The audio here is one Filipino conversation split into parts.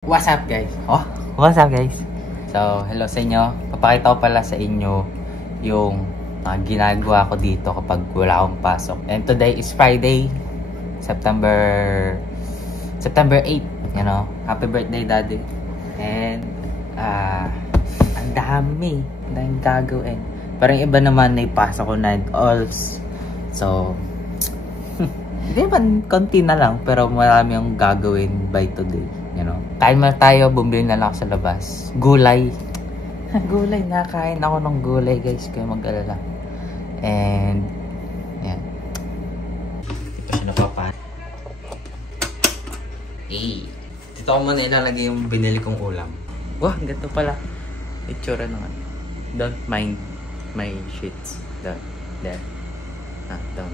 What's up guys? Oh, what's up guys? So, hello sa inyo. Papakita ko pala sa inyo yung ginagawa ko dito kapag wala akong pasok. And today is Friday, September 8, you know. Happy birthday, Daddy. And ang daming gagawin. Parang iba naman na ipasok ko na alls. So, hindi man konti na lang pero marami yung gagawin by today, you know. Kain na tayo, bumili na lang ako sa labas. Gulay. Gulay, nakain ako ng gulay guys, kaya mag-alala. And yan. Ito siya napapan. Dito ko muna ilalagay yung binili kong ulam. Wah, ganito pala itsura naman. Don't mind my shits. There. Down.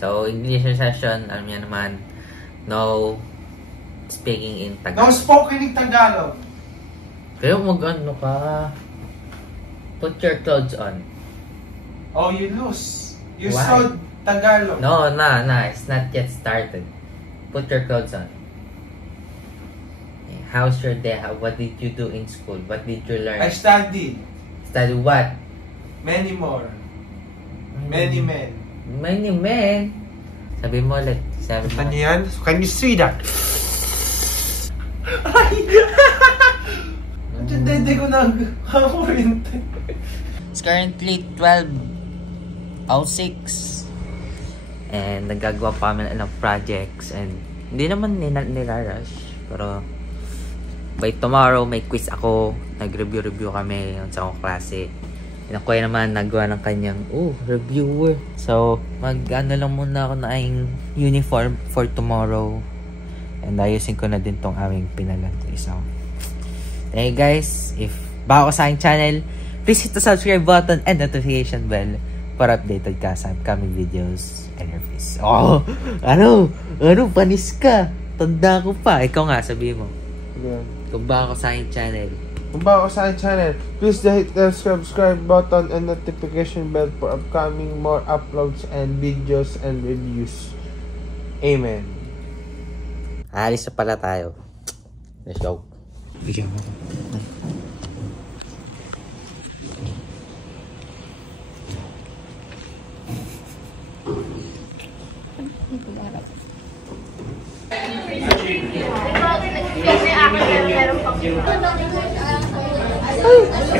So, English session, alam niya naman, no speaking in Tagalog. No spoken in Tagalog. Kaya mag-ano ka. Put your clothes on. Oh, you lose. You Why? saw Tagalog. No, it's not yet started. Put your clothes on. How's your day? What did you do in school? What did you learn? I studied. Study what? Many more. Many men. Many men. Sabi mo ulit. Sabi mo. Ano yan? Can you see that? Ay! Hindi ko nag-kurente. It's currently 12:06 and nagagawa pa kami ng projects and hindi naman nilarush pero by tomorrow may quiz ako, nag-review kami yung sa akong klase. Kuya naman nagawa ng kanyang reviewer. So mag-ano lang muna ako na aking uniform for tomorrow and ayusin ko na din tong aming pinalan. So hey guys, if bago ka sa aking channel, please hit the subscribe button and notification bell para updated ka sa upcoming videos and reviews. Ano, panis ka, tanda ko pa. Ikaw nga, sabihin mo. Yeah. Kung bago ka sa aking channel, please hit the subscribe button and notification bell for upcoming more uploads and videos and reviews. Amen. alis na pala tayo. Let's go. Bigyan mo.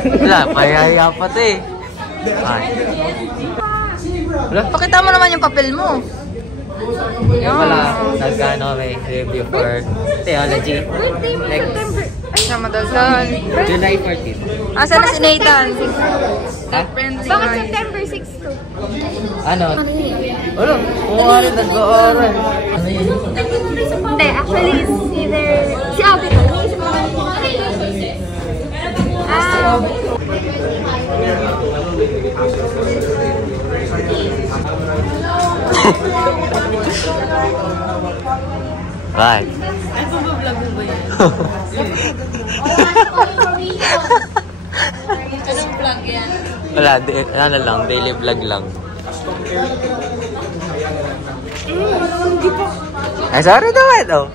Wala, payaya pa ito eh. Pakita mo naman yung papel mo. Yung pala, nag-ano kami, review for theology. Ramadan. July 14. Asan na si Nathan? Bakit September 6 to? Ano? Ano? Kung ano nag-aaral. Ano yun? Hindi, actually it's either si Abby to. Naisip ko lang yung Right. Ay, pag-vlog mo ba yan? Anong vlog yan? Wala, ano lang, daily vlog lang. Ay, sorry naman, oh.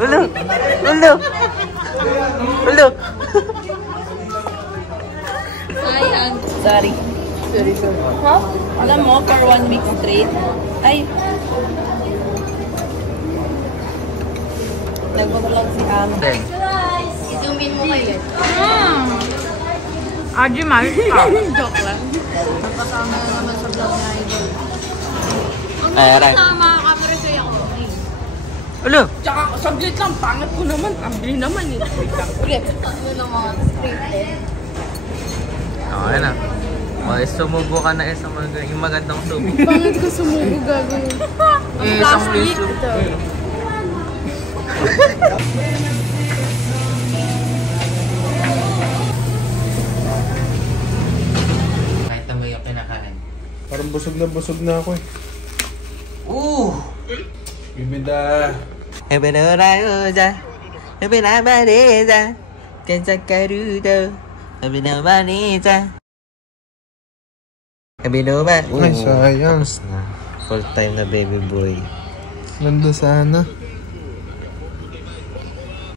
Ulo. Sayang. Sorry. Huh? Alam mo, for 1 week straight, ay, nag-vlog si Am. Okay. i-zoom in mo kayo. Aji, malis ka. Joke lang. Napasama na naman sa vlog na idol. Ay, aray. Mga camera sa'yo ako. Ulo. Tsaka, saglit lang, pangat ko naman. Ambili naman eh. Ulit. Ano naman? Okay na. Sumubo ka na sa yung magandang subo. Pangat ko sumubo gagawin. Isang piso. Kahit na may kinakain. Parang busog na ako eh. Bibida. Ay, sayang. full-time na baby boy. Nandun sa ano?